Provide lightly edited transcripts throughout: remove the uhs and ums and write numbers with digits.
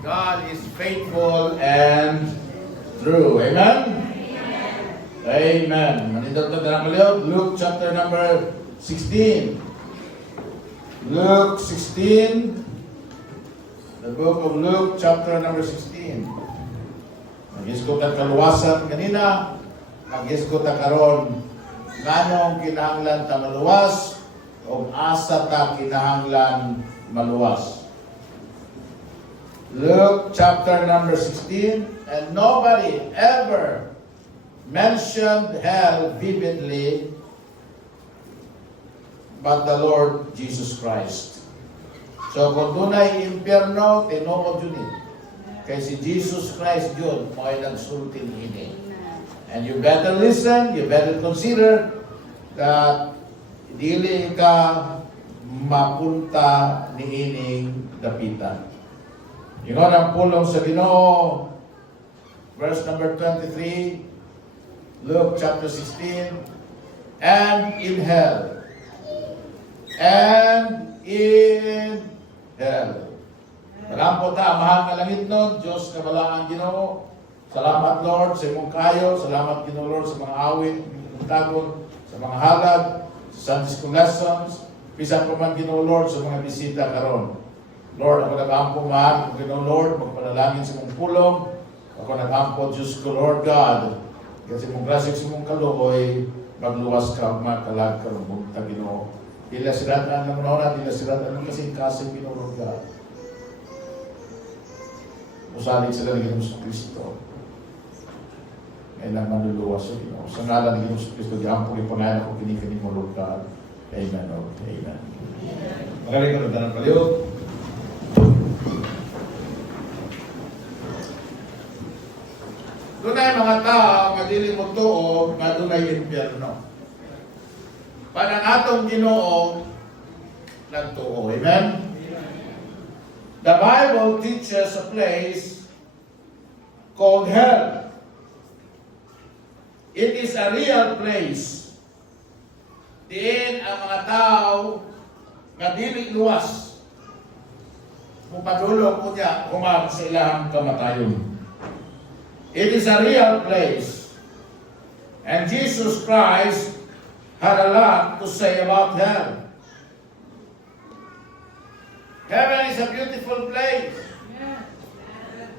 God is faithful and true. Amen? Amen. Manindot na ng kaliyog. Luke chapter number 16. Luke 16. The book of Luke chapter number 16. Mag-isgot ang kaluwasan kanina. Mag-isgot ang karon. Nganong kinahanglan ta maluwas o asa ta kinahanglan maluwas. Luke chapter number 16. And nobody ever mentioned hell vividly but the Lord Jesus Christ. So kung dunay impyerno, tinuod yun eh. Kaya si Jesus Christ yun, mo'y nagsulti ini. And you better listen, you better consider that dili ka mapunta ni ining dapitan. You know, ang pulong sa Ginoo, verse number 23, Luke chapter 16, and in hell. And in hell. Salamat ta, mahal ka langit nun, Diyos na balaan Ginoo. Salamat Lord sa imong kayo, salamat Ginoo Lord sa mga awit, tagon, sa mga halad, sa Sunday School lessons, bisan pa man Ginoo Lord sa mga bisita karon. Lord, ako nag-ampo mahal ko Ginoo Lord, magpanalangin sa imong pulong, ako nag-ampo Diyos ko Lord God, kasi mong grasya sa imong kaluoy, magluwas ka, makalag ka, mabugta Ginoo. Dila siratan ng mga dila siratan ng kasing-kasing Ginoo Lord God. Musalig sila ng Ginoo Kristo. Ngayon ang manluluwas sa Ginoo. Sa ngalan ng Ginoo Kristo, diyan po ipangalan ko kinikini mo Lord God. Amen, Lord. Amen. Magaling ka ng paliyog. Doon ay mga tao, madili mo tuo, nga doon ay impyerno. Parang atong Ginoo nagtuo. Amen? The Bible teaches a place called hell. It is a real place. Diin ang mga tao nga dili luwas. Mupadulong po niya humag sa ilahang kamatayon. It is a real place. And Jesus Christ had a lot to say about hell. Heaven is a beautiful place.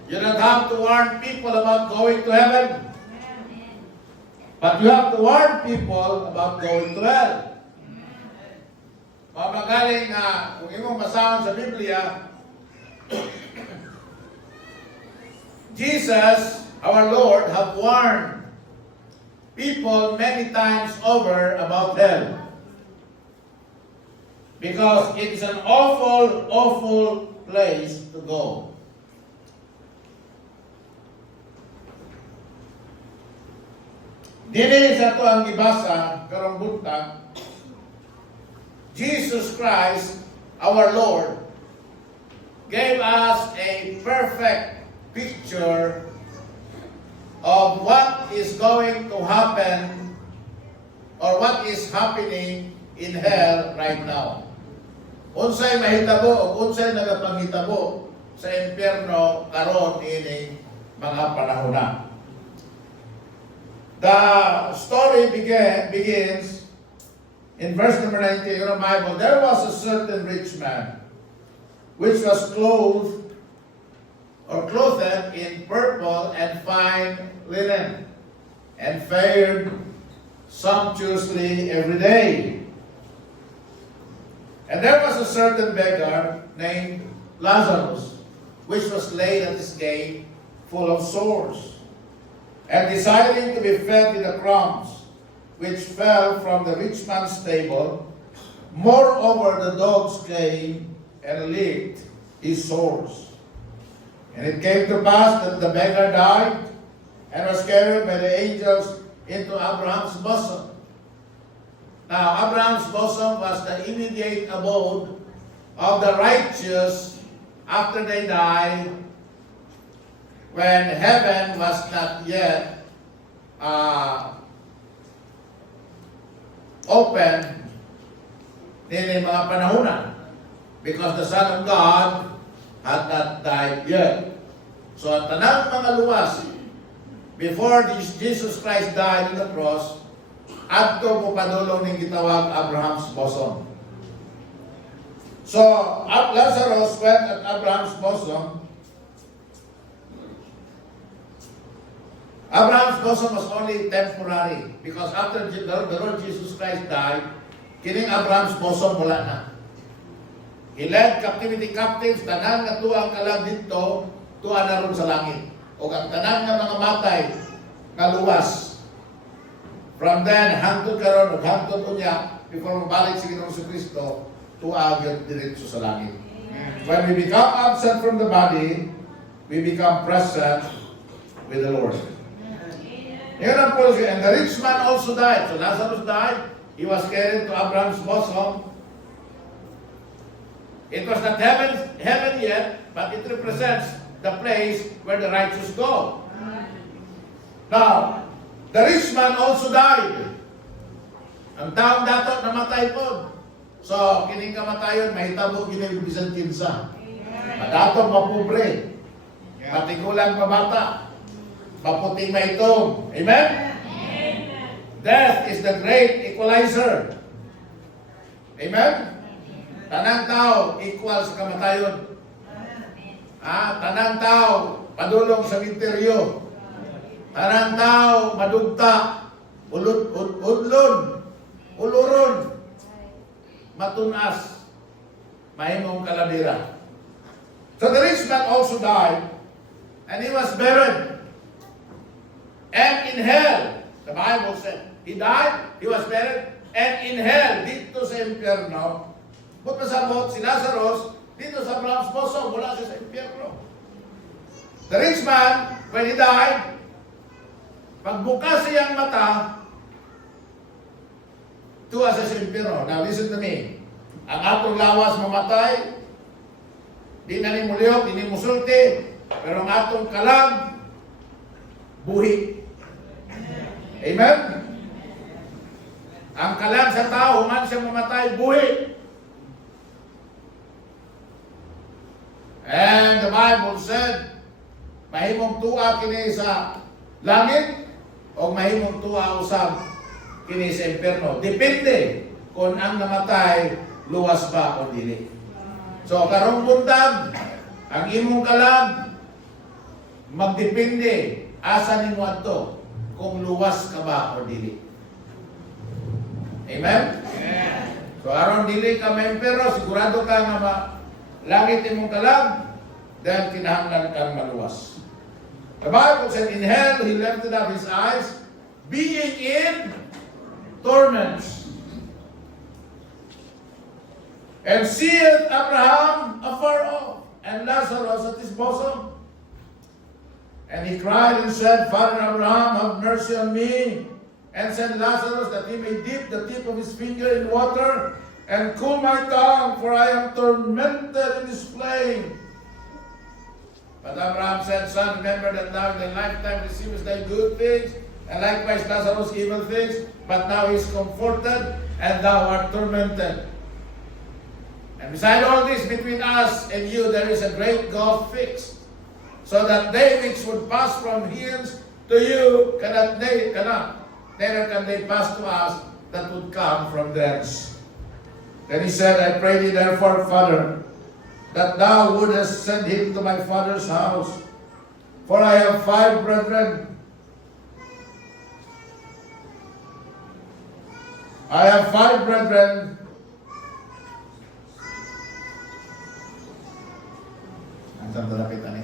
You don't have to warn people about going to heaven. But you have to warn people about going to hell. Mamagaling na, kung imong basahon sa Biblia, Jesus, our Lord, have warned people many times over about hell. Because it is an awful, awful place to go. Dili sa ito ang ibasa, karong buntag, Jesus Christ, our Lord, gave us a perfect picture of what is going to happen or what is happening in hell right now. Unsay mahitabo o unsay nagapanghitabo sa impyerno karon ini mga panahon na. The story begins in verse number 19 in the Bible. There was a certain rich man which was clothed in purple and fine linen, and fared sumptuously every day. And there was a certain beggar named Lazarus, which was laid at his gate, full of sores, and desiring to be fed with the crumbs which fell from the rich man's table. Moreover, the dogs came and licked his sores. And it came to pass that the beggar died and was carried by the angels into Abraham's bosom. Now, Abraham's bosom was the immediate abode of the righteous after they died, when heaven was not yet open nila mga panahunan. Because the Son of God had not died yet. So ang tanang mga luwas, before Jesus Christ died on the cross, adto mo padulong ning gitawag Abraham's bosom. So, Lazarus went at Abraham's bosom. Abraham's bosom was only temporary because after the Lord Jesus Christ died, kining Abraham's bosom wala na. He led captivity captives, tanan nga tuang kalang dito, tuwa na ron sa langit. O ang tanan nga mga matay, kaluwas. From then, hangtod karon ug hangtod unya, before mabalik si Ginoong Kristo, tuwa gyud diretso sa langit. When we become absent from the body, we become present with the Lord. Yan ang Paul said, and the rich man also died. So Lazarus died, he was carried to Abraham's bosom. It was not heaven yet, but it represents the place where the righteous go. Now, the rich man also died. Ang taong dato namatay po. So, kining kamatayon, mahitabo kining bisan kinsa. Madato mapobre. Matigulang mabata. Maputing maitong. Amen? Death is the great equalizer. Amen? Tanang tao equal sa kamatayon. Tanang tao padulong sa interior. Tanang tao madugta, udlon, uluron, matunas, mahimong kalabira. So the rich man also died, and he was buried. And in hell, the Bible said, he died, he was buried, and in hell, dito sa impyerno, but masabot si Lazarus, dito sa Abraham's bosom, wala siya sa impyerno. The rich man, when he died, pagbukas siyang mata, tuwa sa impyerno. Now listen to me. Ang atong lawas mamatay, di na ni muliok, di ni musulti, pero ang atong kalam, buhi. Amen? Ang kalam sa tao, man siya mamatay, buhi. And the Bible said, mahimong tuwa kini sa langit o mahimong tuwa usab kini sa impyerno. Depende kung ang namatay luwas ba o dili. So karong buntag, ang imong kalam magdepende asa nimo adto kung luwas ka ba o dili. Amen? So aron dili ka ma-impyerno, sigurado ka nga langit imong kalam, dahil kinahanglan kang maluwas. The Bible said, in hell he lifted up his eyes, being in torments, and seeth Abraham afar off, and Lazarus at his bosom. And he cried and said, Father Abraham, have mercy on me, and send Lazarus that he may dip the tip of his finger in water, and cool my tongue, for I am tormented in this flame. But Abraham said, Son, remember that thou in thy lifetime receivest thy good things, and likewise Lazarus evil things, but now he is comforted, and thou art tormented. And beside all this, between us and you, there is a great gulf fixed, so that they which would pass from hence to you neither can they pass to us that would come from thence. Then he said, I pray thee therefore, Father, that thou wouldest send him to my father's house, for I have 5 brethren. I have 5 brethren. Ang malapit ani.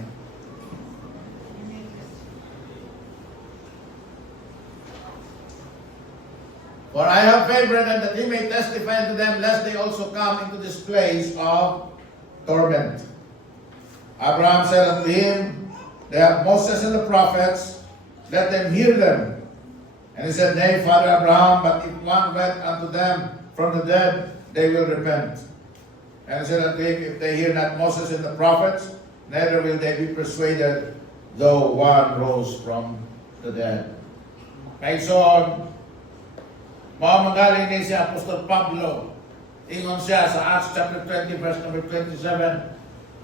For I have 5 brethren, that he may testify unto them, lest they also come into this place of torment. Abraham said unto him, they have Moses and the prophets, let them hear them. And he said, Nay, Father Abraham, but if one went unto them from the dead, they will repent. And he said unto him, if they hear not Moses and the prophets, neither will they be persuaded, though one rose from the dead. Kaya so, mamagaling ni si Apostol Pablo. Ingon siya sa Acts chapter 20, verse number 27,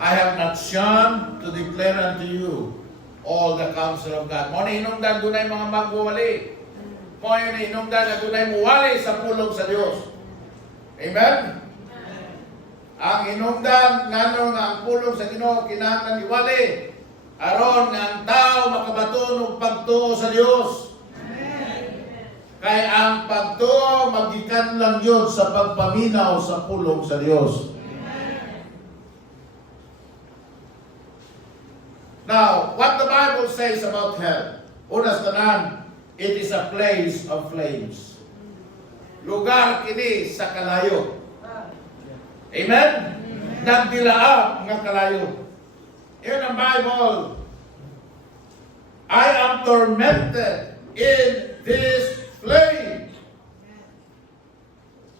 I have not shunned to declare unto you all the counsel of God. Mo na hinungdan dunay mga magwawali. Mo na hinungdan na dunay muwali sa pulong sa Dios. Amen? Ang hinungdan ngano nga ang pulong sa Ginoo kinahanglan iwali aron nga ang tao makabaton og pagtuo sa Dios. Kay ang pagtuo magikan lang yun sa pagpaminaw sa pulong sa Dios. Now, what the Bible says about hell, unas tanan, it is a place of flames. Lugar kini sa kalayo. Amen? Nagdilaab nga kalayo. Yun ang Bible. I am tormented in this flame.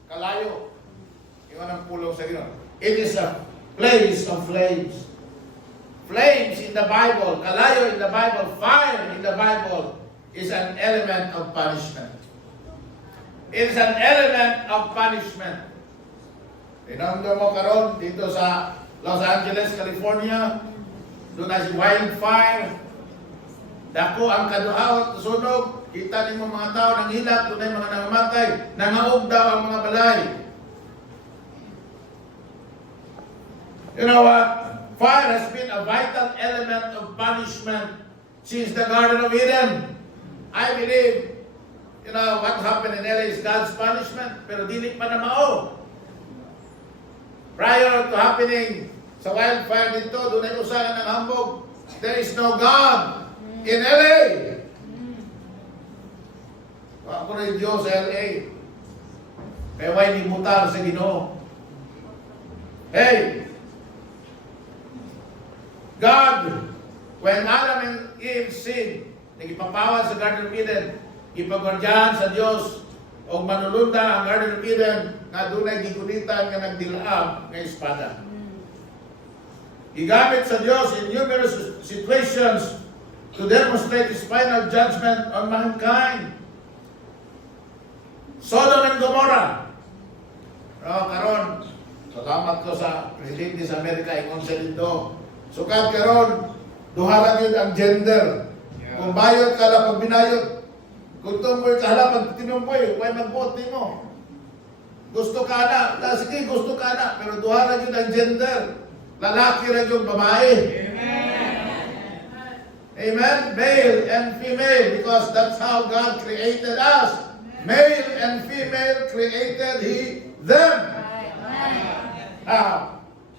Kalayo. Yun ang pulong sa Ginoo. It is a place of flames. Flames in the Bible, kalayo in the Bible, fire in the Bible is an element of punishment. It is an element of punishment. Tinamdo mo karon dito sa Los Angeles, California, doon na si wildfire. Dako ang kaduhawat sunog, kita ni mga tao nang hilak, doon na mga nangamatay, nangaog daw ang mga balay. You know what? Fire has been a vital element of punishment since the Garden of Eden. I believe, you know, what happened in LA is God's punishment, pero dili pa na mao. Prior to happening sa wildfire dito, doon ay usahan ng hambog. There is no God in LA. Ako na yung Diyos sa LA. Kaya why ni mutar sa Ginoo? Hey! God, when Adam and Eve sinned, nagipapawad sa Garden of Eden, ipagwardyahan sa Dios o manulunda ang Garden of Eden nga dunay gikunitan nga nagdilaab nga espada. Gigamit sa Dios in numerous situations to demonstrate His final judgment on mankind. Sodom and Gomorrah. Karon, salamat ko sa Presidente sa Amerika, ingon sa dito. Sukat karon, duha yun ang gender. Kung bayot ka lang pag binayot, kung tumboy ka lang pag tinumboy, huwag mag-vote mo. Gusto ka na, sige gusto ka na, pero duha yun ang gender. Lalaki rin yung babae. Amen? Male and female, because that's how God created us. Male and female created He them.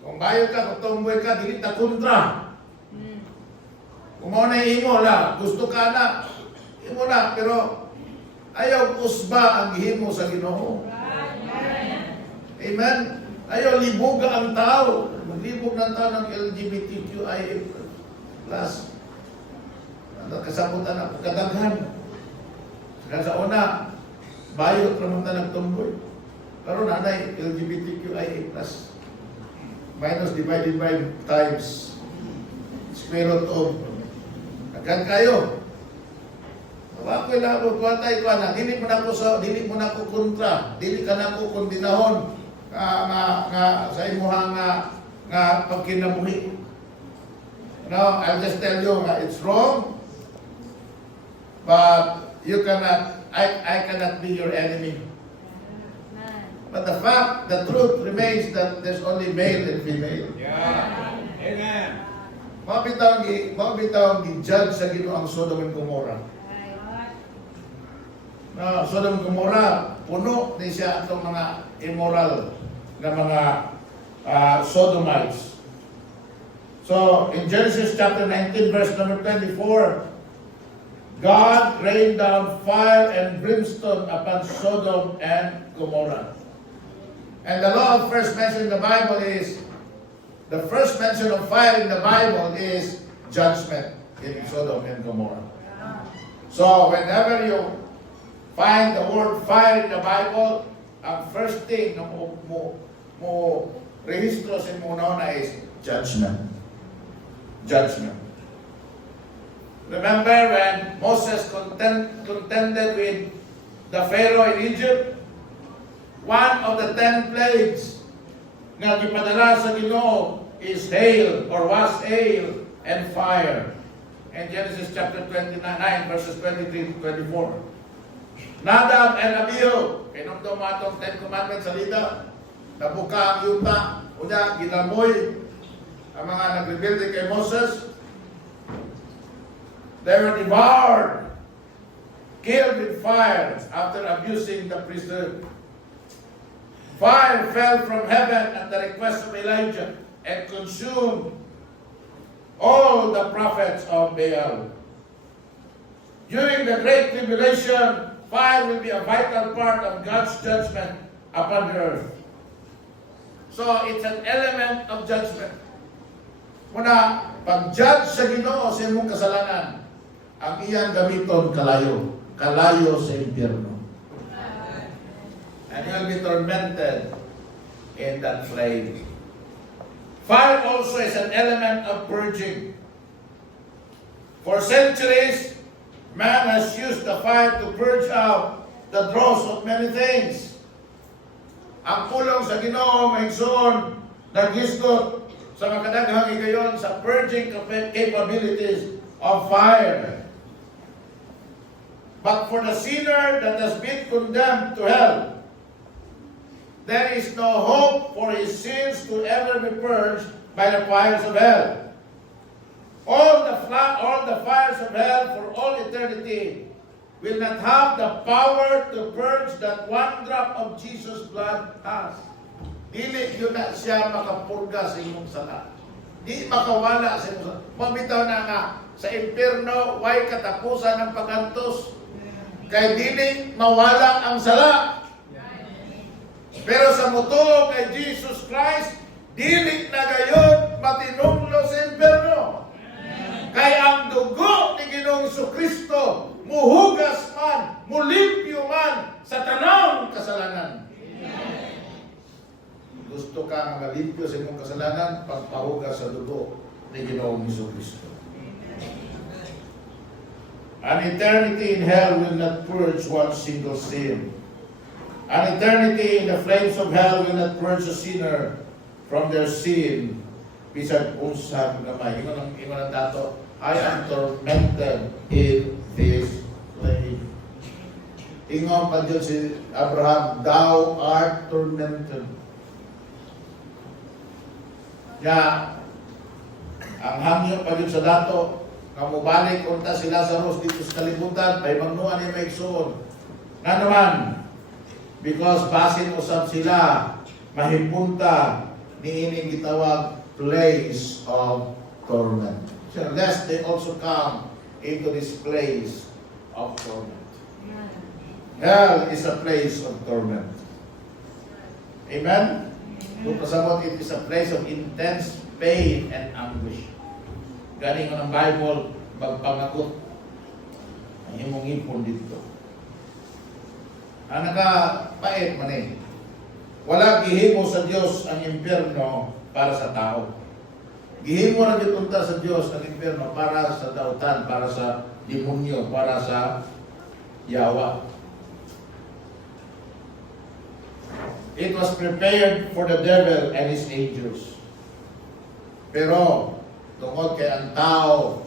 Kung bayot ka, kung tumboy ka, dili ta kontra. Kung mo na imo la, gusto ka na, imo na, pero ayaw usba ang gihimo sa Ginoo. Amen? Ayaw libuga ang tao. Maglibog ng tao ng LGBTQIA+. Kasabutan na, pagkadaghan. Sa una, bayot naman na nagtumboy. Pero nanay, LGBTQIA+. Minus divided by times square root of agad kayo. Wa ko labo kuatay ko na dili mo na ko kontra, dili ka na ko kondinahon nga sa imuhang nga pagkinabuhi. No, I'll just tell you it's wrong. But you cannot I cannot be your enemy. But the truth remains that there's only male and female. Yeah. Amen. Mabitaw gi-judge sa Ginoo ang Sodom and Gomorrah. No, Sodom and Gomorrah, puno din siya itong mga immoral na mga Sodomites. So, in Genesis chapter 19, verse number 24, God rained down fire and brimstone upon Sodom and Gomorrah. And the law of first mention in the Bible is, the first mention of fire in the Bible is judgment in Sodom and Gomorrah. So whenever you find the word fire in the Bible, ang first thing na mo rehistro sa muna is judgment. Judgment. Remember when Moses contended with the Pharaoh in Egypt? One of the 10 plagues nga gipadala sa Ginoo is hail, or was hail and fire. And Genesis chapter 29, verses 23 to 24. Nadab and Abihu, kinumdum atong 10 Commandments sa lida, nabuka ang yuta, unya, ginamoy, ang mga nagrebuild kay Moses. They were devoured, killed with fire after abusing the priesthood. Fire fell from heaven at the request of Elijah and consumed all the prophets of Baal. During the Great Tribulation, fire will be a vital part of God's judgment upon the earth. So, it's an element of judgment. Muna, pag-judge sa Ginoo sa imong kasalanan, ang iyang gamiton kalayo. Kalayo sa impyerno. And you'll be tormented in that flame. Fire also is an element of purging. For centuries, man has used the fire to purge out the dross of many things. Ang pulong sa Ginoo maigsoon naghisgot sa makadaghang higayon sa purging capabilities of fire. But for the sinner that has been condemned to hell, there is no hope for his sins to ever be purged by the fires of hell. All the fires of hell for all eternity will not have the power to purge that one drop of Jesus' blood has. Dili yun na siya makapurga sa imong sala. Di makawala sa imong sala. Mabitaw na nga, sa impyerno, way katapusan ng pagantos. Kay dili mawala ang sala. Pero sa mutuo kay Jesus Christ, dili na gayon matinunglo sa impyerno. Kay ang dugo ni Ginoong Kristo muhugas man, mulimpyo man sa tanang kasalanan. Gusto ka nga malimpyo sa imong kasalanan, pagpahugas sa dugo ni Ginoong Kristo. An eternity in hell will not purge one single sin. An eternity in the flames of hell will not purge a sinner from their sin. Bisag unsang gamay. Ingon ang dato, I am tormented in this flame. Ingon pa dyan si Abraham, thou art tormented. Ya, ang hangyo pa dyan sa dato, nga mubalik unta si Lazarus dito sa kalibutan, may magnuan ni Maigsoon. Nga naman, because basin usab sila mahipunta ni ining gitawag place of torment. So lest they also come into this place of torment. Hell is a place of torment. Amen? Kung pasabot, it is a place of intense pain and anguish. Galing ko ng Bible, magpangagot ang imong ipon dito. Ang nakapait man eh. Wala gihimo sa Diyos ang impyerno para sa tao. Gihimo na gitunta sa Diyos ang impyerno para sa dautan, para sa demonyo, para sa yawa. It was prepared for the devil and his angels. Pero, tungkol kay ang tao,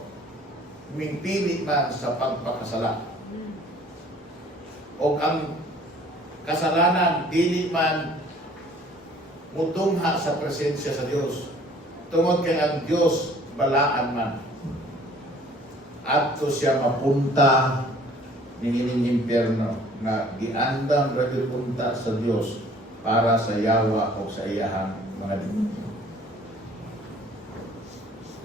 mingpili man sa pagpakasala. O ang kasalanan, dili man mutungha sa presensya sa Diyos. Tungkol kay ang Diyos, balaan man. At siya mapunta nining impyerno na giandang punta sa Diyos para sa yawa o sa iyahang mga demonyo.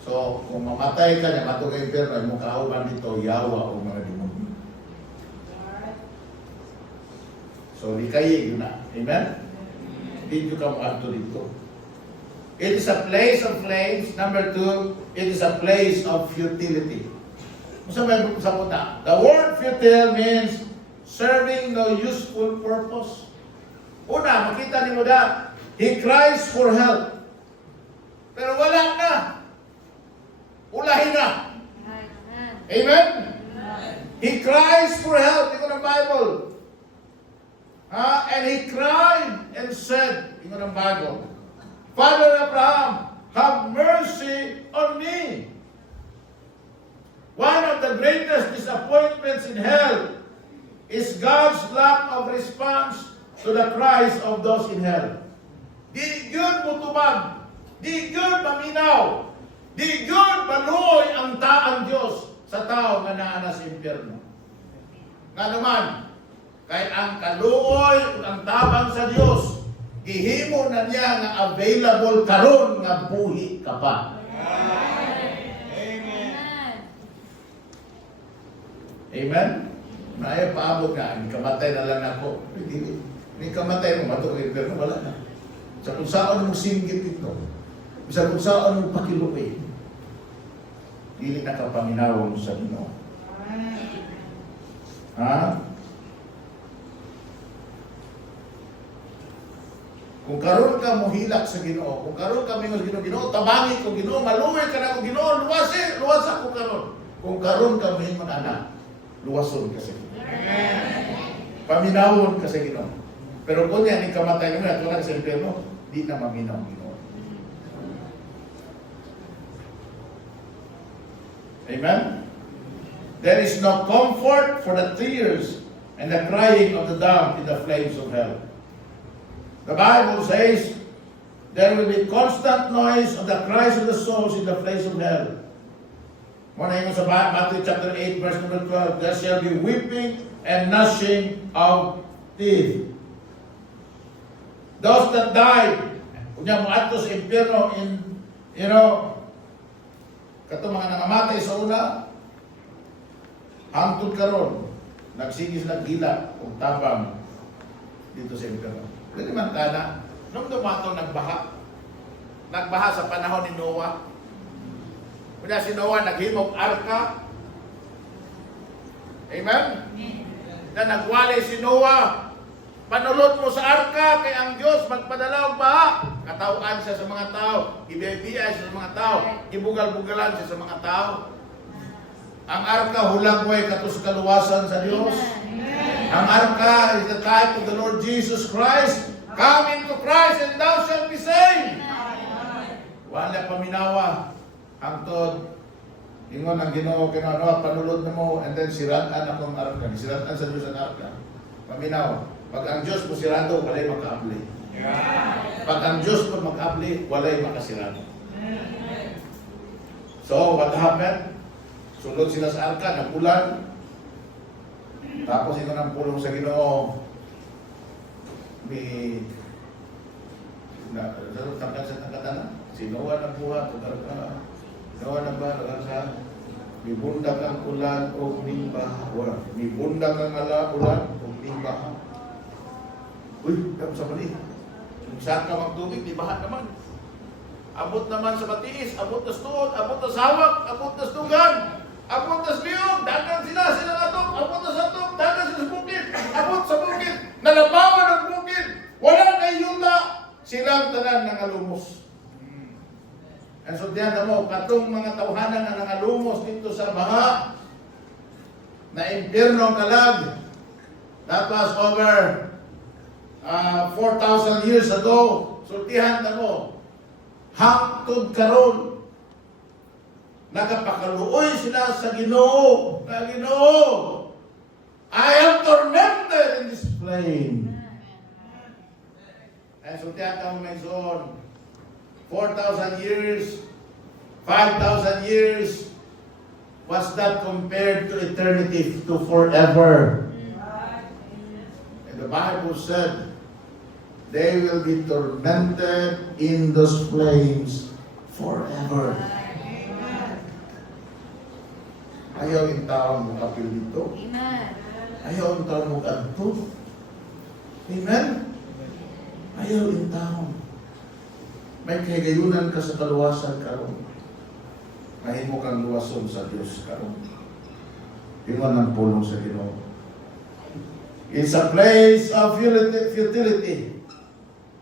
So, kung mamatay ka niya, matugay impyerno, ay mong kauban dito, yawa o mga demonyo. So, di kayo yun na. Amen? Dito ka mo ato dito. It is a place of flames. Number 2, it is a place of futility. Sa muna, the word futile means serving no useful purpose. Una, makita ni mo da, he cries for help. Pero wala na. Ulahin na. Amen? He cries for help. Ito ng Bible. And he cried and said, ito ng Bible, Father Abraham, have mercy on me. One of the greatest disappointments in hell is God's lack of response to the cries of those in hell. Di gyud mutubag, di gyud maminaw, di gyud maluoy ang taang Dios sa tao nga naa sa impyerno. Nga naman, kay ang kaluoy ang tabang sa Dios, gihimo na niya nga available karon nga buhi ka pa. Amen? Naaya paabot nga, kamatay na lang ako. Hindi kamatay mo, matulog pero wala na. Sa kung saan mo singgit ito, sa kung saan mo pakiluwi, hindi nakapaminawon sa Ginoo. Ha? Kung karon ka mohilak sa Ginoo, kung karon ka mingos Ginoo, tabangi ko Ginoo, maluwi ka na ko Ginoo, luwas ako karon. Kung karon ka mingos anak, luwason ka sa Ginoo. Paminawon ka sa Ginoo. Pero kung yan ikamatay mo at wala sa impyerno, di na maminaw ang Ginoo. Amen? There is no comfort for the tears and the crying of the dumb in the flames of hell. The Bible says, there will be constant noise of the cries of the souls in the place of hell. Muna yung sa Matthew chapter 8, verse number 12, there shall be weeping and gnashing of teeth. Those that died, kunya mo ato sa impyerno in, kato mga nangamatay sa una, hangtod karon, nagsigis naggila o tabang dito sa impyerno. Pwede man kana, nung dumato nagbaha sa panahon ni Noah. Kaya si Noah naghimog arka. Amen? Na nagwali si Noah. Panulot mo sa arka kay ang Diyos magpadala og baha. Katawaan siya sa mga tao. Ibibiyay siya sa mga tao. Ibugal-bugalan siya sa mga tao. Ang arka hulang way katus kaluwasan sa Diyos. Ang arka is the type of the Lord Jesus Christ. Come into Christ and thou shalt be saved. Wala paminawa. Hangtod, ingon ang Ginoo kinano panulod nimo and then siratan akong arka. Siratan sa Dios ang arka. Paminaw. Pag ang Dios mo sirado, walay makaabli. Pag ang Dios mo makaabli, walay makasirado. So, what happened? Sulod sila sa arka, napulan. Tapos ito ng pulong sa Ginoo. Tangkad sa tangkatana. Si Noah nagbuhat, Noah nagbuhat, mibundag ang ulan o mimbaha. Mibundag ang ulan o mimbaha. Uy, kamo sa mali. Kung saan ka magtubig, di bahat naman. Abot naman sa matiis, abot na stuod, abot na sawak, abot na stugan, abot na sliyog, dagan sila atok, abot na sa atok, dagan sila sa bukid, abot sa bukid, nalabawan ang bukid, wala na yuta, silang tanan ng alumos. And so diyan mo, katong mga tawhanan na nangalumos dito sa baha, na impyerno ang kalag, that was over 4,000 years ago. Sultihan na mo, hangtod karon, nakapakaluoy sila sa Ginoo, na Ginoo, I am tormented in this flame. And sultihan ka mo may zon, 4,000 years, 5,000 years, what's that compared to eternity, to forever? And the Bible said, they will be tormented in those flames forever. Ayaw yung taong makapil dito. Ayaw yung taong mag-adto. Amen? Ayaw yung taong may kahigayunan ka sa kaluwasan karon. Mahimo kang luwason sa Diyos karon. Ingon ang pulong sa Ginoo. It's a place of futility.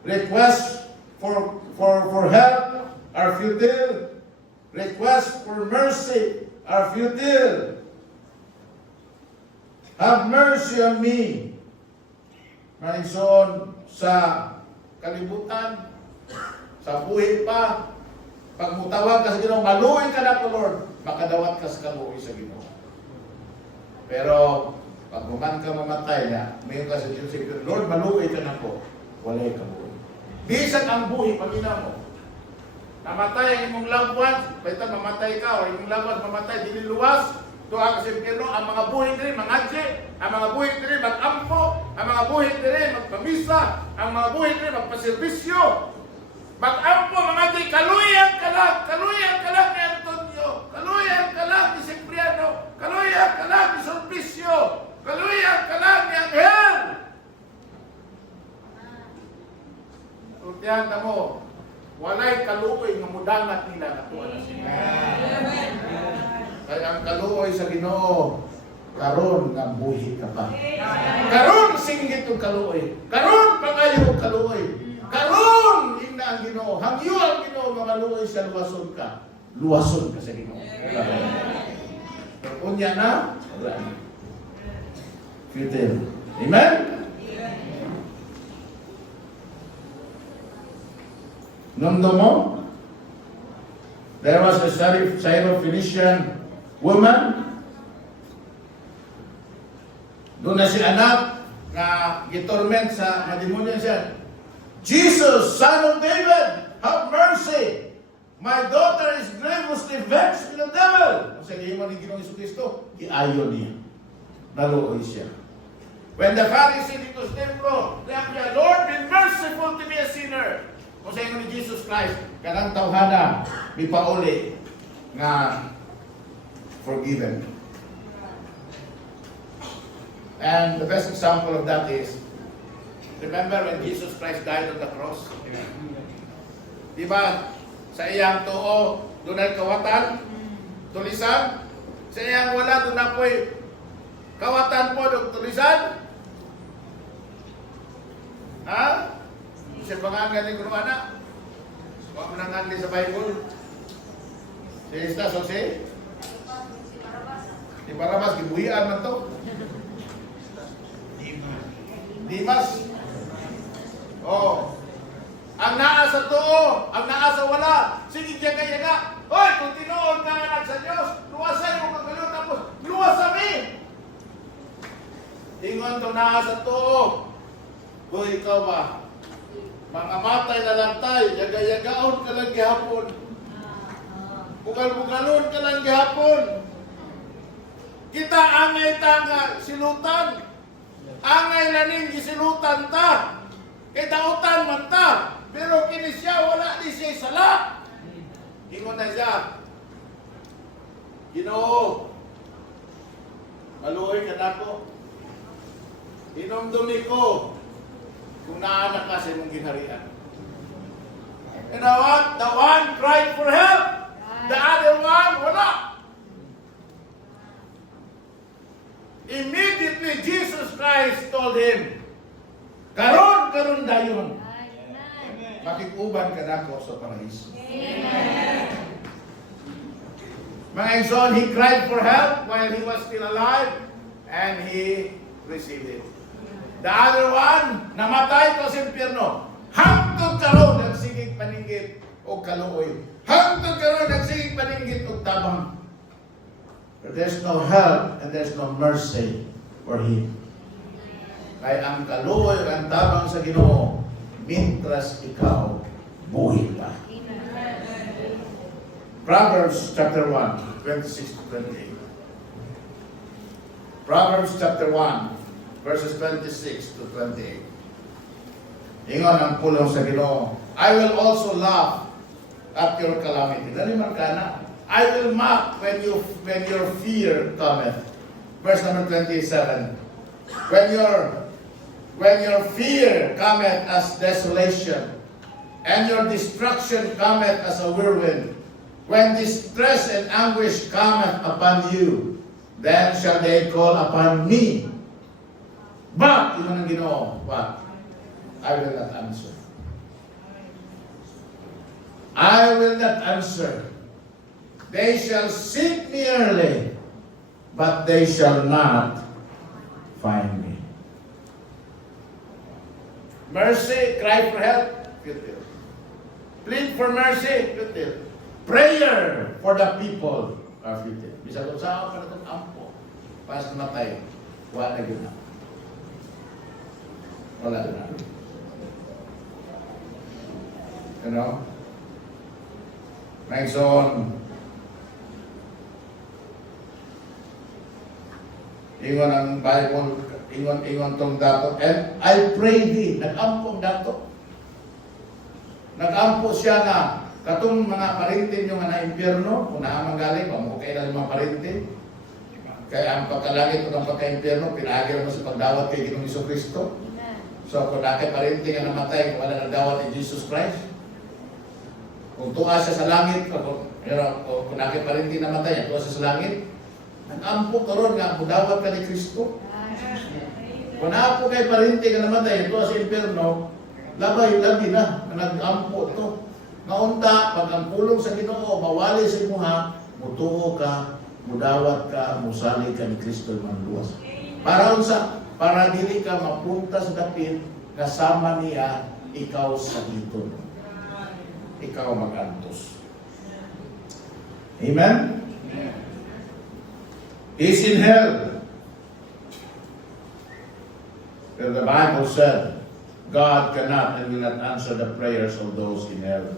Requests for help are futile. Requests for mercy are futile. Have mercy on me. Maison sa kalibutan, sa buhay pa, Pag mutawag ka sa Ginoo, maluoy ka na ko, Lord, makadawat ka sa kaluoy sa Ginoo. Pero, pag human ka mamatay na, may ka sa Diyos, Lord, maluoy ka na ko, walay kaluoy. Bisan ang buhi, pagina mo, namatay ang imong loved ones, pwede mamatay ka, o imong loved ones mamatay, diniluwas, doon kasi ang mga buhi diri mangadje, ang mga buhi diri magampo, ang mga buhi diri magpamisa, ang mga buhi diri magpaserbisyo. Magampo mga di kaluyan ka lang ni Antonio, kaluyan ka lang ni Cipriano, kaluyan ka lang ni Sulpicio, kaluyan ka lang ni Angel. Tutihan na mo, walay kaluoy nga mudangat nila na tuwa na sila. Kaya ang kaluoy sa Ginoo, karon nga buhi ka pa. Karon singgit ang kaluoy. Karon pangayo ang kaluoy. Karon ina ang Ginoo. Hangyo ang Ginoo nga maluoy sa luwason ka. Luwason ka sa Ginoo. Pero unya na, wala. Future. Amen? Nondo mo? There was a Syrophoenician woman. Doon na si anak na gitorment sa mademonyo siya. Jesus, Son of David, have mercy. My daughter is grievously vexed with the devil. Ang sabihin ni Ginoong Jesucristo, iayon niya. Naluoy siya. When the Pharisee dito sa templo, sabi niya, Lord, be merciful to me a sinner. Kung sa ni Jesus Christ, kanang tawhana, may pauli nga forgiven. And the best example of that is, remember when Jesus Christ died on the cross? Di ba? Sa iyang tuo, doon ay kawatan, tulisan. Sa iyang wala, doon na po'y kawatan po, doon tulisan. Ha? Sa pangangan ni Guru Anak, huwag mo nanganli sa Bible. Si Estas o si? Si Barabas, gibuhian man to. Dimas. Oh. Ang naa sa tuo, ang naa sa wala. Sige, yaga-yaga. Hoy, kung tinuod ka anak sa Diyos, luwasay mo kagalo, tapos luwas sa mi. Ingon to naa sa tuo. Hoy, ikaw ba? Mga matay na lang tayo, yaga-yagaon ka lang gihapon. Bugal-bugalon ka lang gihapon. Kita angay tanga silutan. Angay laning gisilutan ta. Kay dautan man ta. Pero kini siya wala di siya sala. Ingon na siya. Ginoo. Maluoy ka nako. Inomdumi ko kung naanak ka sa imong ginharian. And the one cried for help. The other one wala. Immediately, Jesus Christ told him, karon dayon, makikuban ka nako sa paraiso. Mga son, he cried for help while he was still alive, and he received it. The other one, namatay ko sa impyerno. Hangtod karon nagsigig paninggit o kaluoy. Hangtod karon nagsigig paninggit o tabang. But there's no help and there's no mercy for him. Kaya ang kaluoy, ang tabang sa Ginoo, mintras ikaw, buhay ka. Proverbs chapter 1, 26 to 28. Proverbs chapter 1, verses 26 to 28. Ingon ang pulong sa Ginoo, I will also laugh at your calamity. Dali man ka na. I will mock when your fear cometh. Verse number 27. When your fear cometh as desolation, and your destruction cometh as a whirlwind, when distress and anguish cometh upon you, then shall they call upon me. But, yun ang Ginoo, what? I will not answer. I will not answer. They shall seek me early, but they shall not find me. Mercy, cry for help, futile. Plead for mercy, futile. prayer for the people are fitted. Bisa kung saan ka na itong ampo. Pas namatay, wala na yun na. Wala na. You know? Next on. Ingon ang Bible, ingon tong dato. And I pray thee, nag-ampong dato. Nag-ampo siya na katong mga parintin yung na impyerno, kung naamang galing, pamukay na mga parintin. Kaya ang pagkalangit ko ng pagka-impyerno, pinagir mo sa pagdawat kay Ginoong Jesucristo. So kung dati parintin ang namatay, kung wala nagdawat ni Jesus Christ, kung tuwa siya sa langit, kung dati parintin namatay, tuwa siya sa langit, nag-ampo karon nga mudawat ka ni Kristo. Kung naapo kay parinti ka namatay, ito sa impyerno, labay lagi na nag-ampo to. Naunta, pag ang pulong sa Ginoo mawali sa imuha, mutuo ka, mudawat ka, musali ka ni Kristo man luwas. Para unsa? Para dili ka mapunta sa dapit kasama niya ikaw sa giton. Ikaw mag-antos. Amen. Is in hell. But the Bible said, God cannot and will not answer the prayers of those in hell.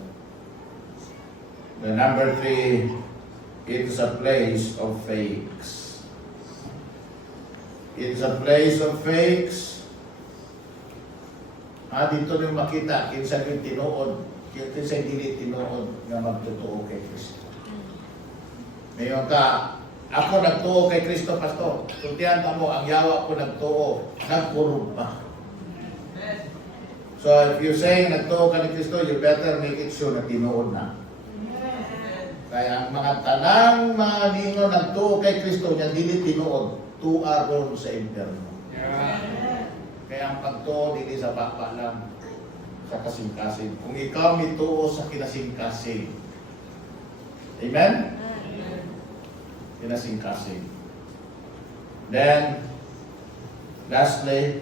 The number 3, it is a place of fakes. It is a place of fakes. Dito nyo makita, kinsa yung tinuod, kinsa hindi tinuod na magtotoo kay Kristo. Ngayon ka, ako nagtuo kay Kristo, Pastor. Tuntihan ka mo, ang yawa ko nagtuo. Nagkurog pa. So if you say nagtuo ka ni Kristo, you better make it sure na tinuod na. Kaya ang mga tanang mga ninyo nagtuo kay Kristo, niya dili tinuod, tuwa ron sa impyerno. Kaya ang pagtuo, dili sa baka lang, sa kasing-kasing. Kung ikaw mituo sa kinasing-kasing. Amen? Kinasing-kasing. Then, lastly,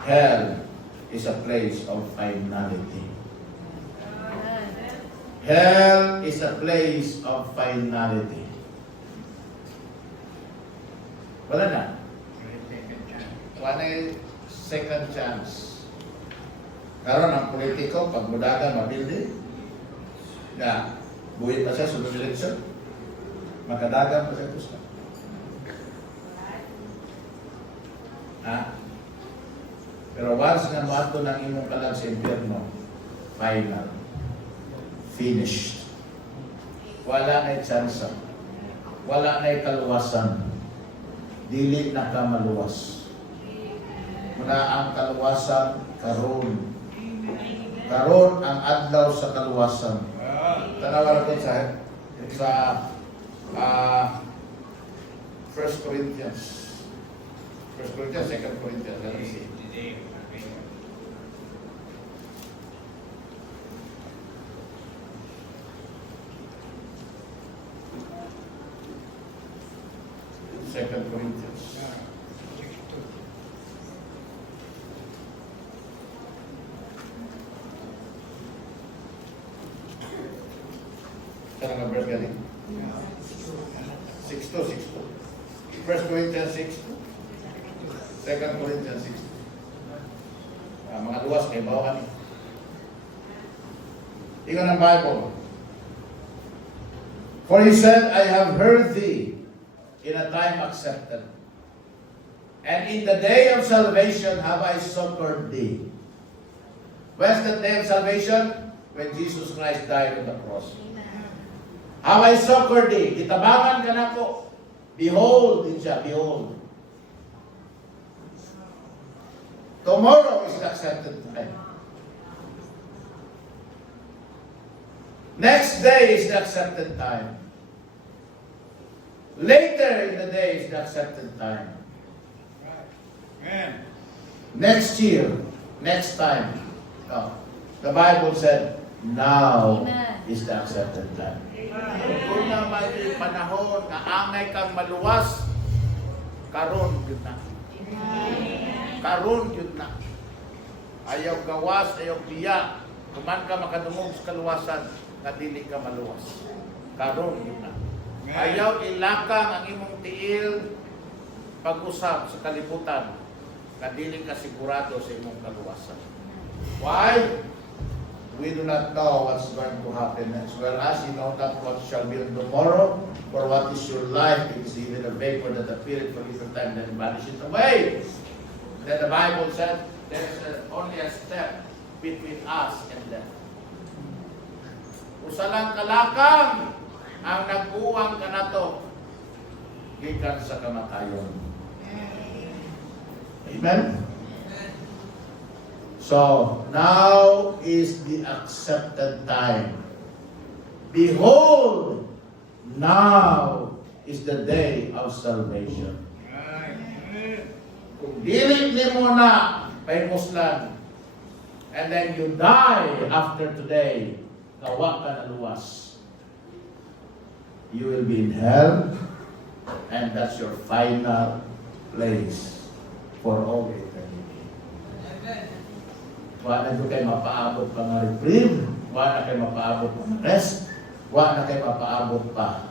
hell is a place of finality. Hell is a place of finality. Wala na. Wala na second chance. Karon ang politiko, pag mudagan, mabildi, na buhay pa siya, sunod election, makadagan pa siya gusto. Pero once na mato ng imong kalag sa impyerno, final. Finished. Wala na'y chance. Wala na'y kaluwasan. Dili na ka maluwas. Muna ang kaluwasan, karon. Karon ang adlaw sa kaluwasan. Tanawa ko sa 1 Corinthians. 1 Corinthians, 2 Corinthians. Let me see. Second Corinthians. Saan ang verse galing? 6:2. 1 Corinthians 6:2. 2 Corinthians 6:2. Mga luwas kay bawahan. Tingnan ang Bible. For he said, I have heard thee in a time accepted, and in the day of salvation have I succored thee. When's the day of salvation? When Jesus Christ died on the cross. Have I succored thee? Itabangan ka na ko. Behold, din siya, behold. Tomorrow is the accepted time. Next day is the accepted time. Later in the day is the accepted time. Amen. Next year, next time. No. The Bible said, now is the accepted time. Kung na may panahon na angay kang maluwas, karon yun na. Karon yun na. Ayaw gawas, ayaw biya. Kuman ka makadungog sa kaluwasan, nga dili ka maluwas. Karon yun na. Amen. Ayaw ilakang ang imong tiil pag-usap sa kalibutan nga dili ka sigurado sa imong kaluwasan. Why? We do not know what's going to happen next. Whereas you know not what shall be on tomorrow, or what is your life, it is even a vapor that appeareth for a little time, then vanishes away. Then the Bible said, there's only a step between us and death. Usa lang kalakang ang nag-uwang kanato gikan sa kamatayon. Amen? So, now is the accepted time. Behold, now is the day of salvation. Right. Amen. Kung dili mo na pahimoslan, and then you die after today, kawa ka na luwas. You will be in hell, and that's your final place for all eternity. Wa na kayo mapaabot pa ng reprieve, wa na kayo mapaabot pa ng rest, wa na kayo mapaabot pa